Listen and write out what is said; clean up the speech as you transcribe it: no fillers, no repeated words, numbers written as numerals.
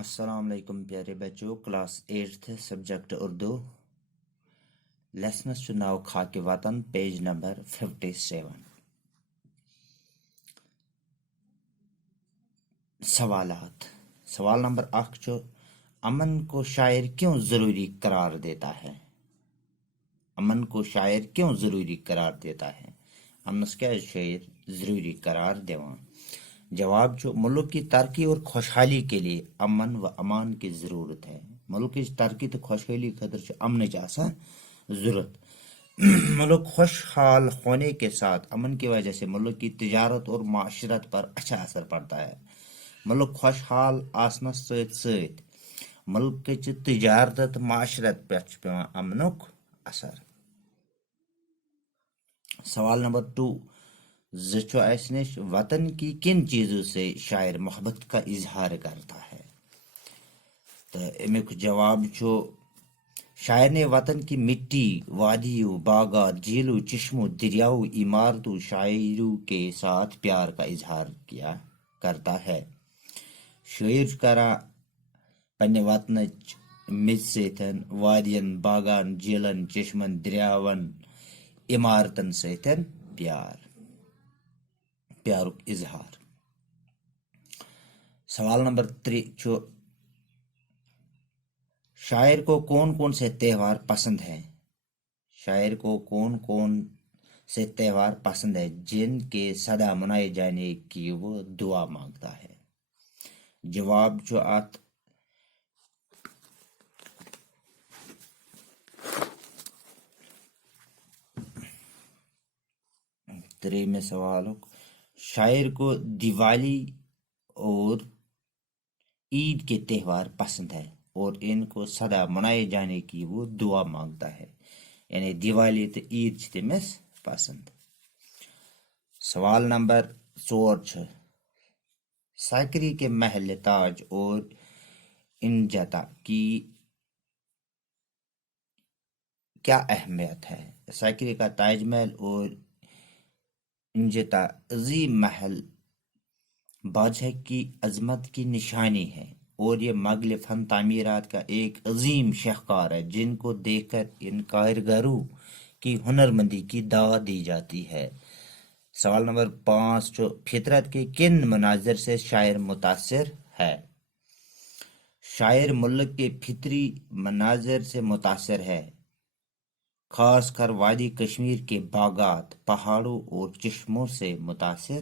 السلام علیکم پیارے بچوں، کلاس 8 سبجیکٹ اردو، لیسنس ناو خاک وطن، پیج نمبر 57۔ سوالات۔ سوال نمبر 1 امن کو شاعر کیوں ضروری قرار دیتا ہے؟ امن کو شاعر کیوں ضروری قرار دیتا ہے؟ امنس کیا شاعر ضروری قرار دیوان؟ جواب ملک کی ترقی اور خوشحالی کے لیے امن و امان کی ضرورت ہے۔ ملک کی ترقی تو خوشحالی خاطر امن ضرورت۔ ملک خوشحال ہونے کے ساتھ امن کی وجہ سے ملک کی تجارت اور معاشرت پر اچھا اثر پڑتا ہے۔ ملک خوشحال آسنس ست ملک کی تجارت معاشرت پہ پیوان امنک اثر۔ سوال نمبر 2 اس نش وطن کی کن چیزوں سے شاعر محبت کا اظہار کرتا ہے؟ تو امیک جواب شاعر نے وطن کی مٹی، وادیوں، باغات، جھیلوں، چشموں، دریاؤں، عمارتوں، شاعروں کے ساتھ پیار کا اظہار کرتا ہے۔ شاعر کرا پنہ وطن مز ستن، وادین، باغان، جھیلن، چشمن، دریاون، عمارتن ستن پیارک اظہار۔ سوال نمبر 3 شاعر کو کون کون سے تہوار پسند ہیں؟ شاعر کو کون کون سے تہوار پسند ہے جن کے سدا منائے جانے کی وہ دعا مانگتا ہے؟ جواب آت 3 میں سوال شاعر کو دیوالی اور عید کے تہوار پسند ہے اور ان کو سدا منائے جانے کی وہ دعا مانگتا ہے، یعنی دیوالی تو عید تمس پسند۔ سوال نمبر 4 سائیکری کے محل تاج اور انجتا کی کیا اہمیت ہے؟ سائیکری کا تاج محل اور انجتا عظیم محل بادشاہ کی عظمت کی نشانی ہے اور یہ مغل فن تعمیرات کا ایک عظیم شاہکار ہے جن کو دیکھ کر ان کاریگروں کی ہنرمندی کی دعوت دی جاتی ہے۔ سوال نمبر 5 فطرت کے کن مناظر سے شاعر متاثر ہے؟ شاعر ملک کے فطری مناظر سے متاثر ہے، خاص کر وادی کشمیر کے باغات، پہاڑوں اور چشموں سے متاثر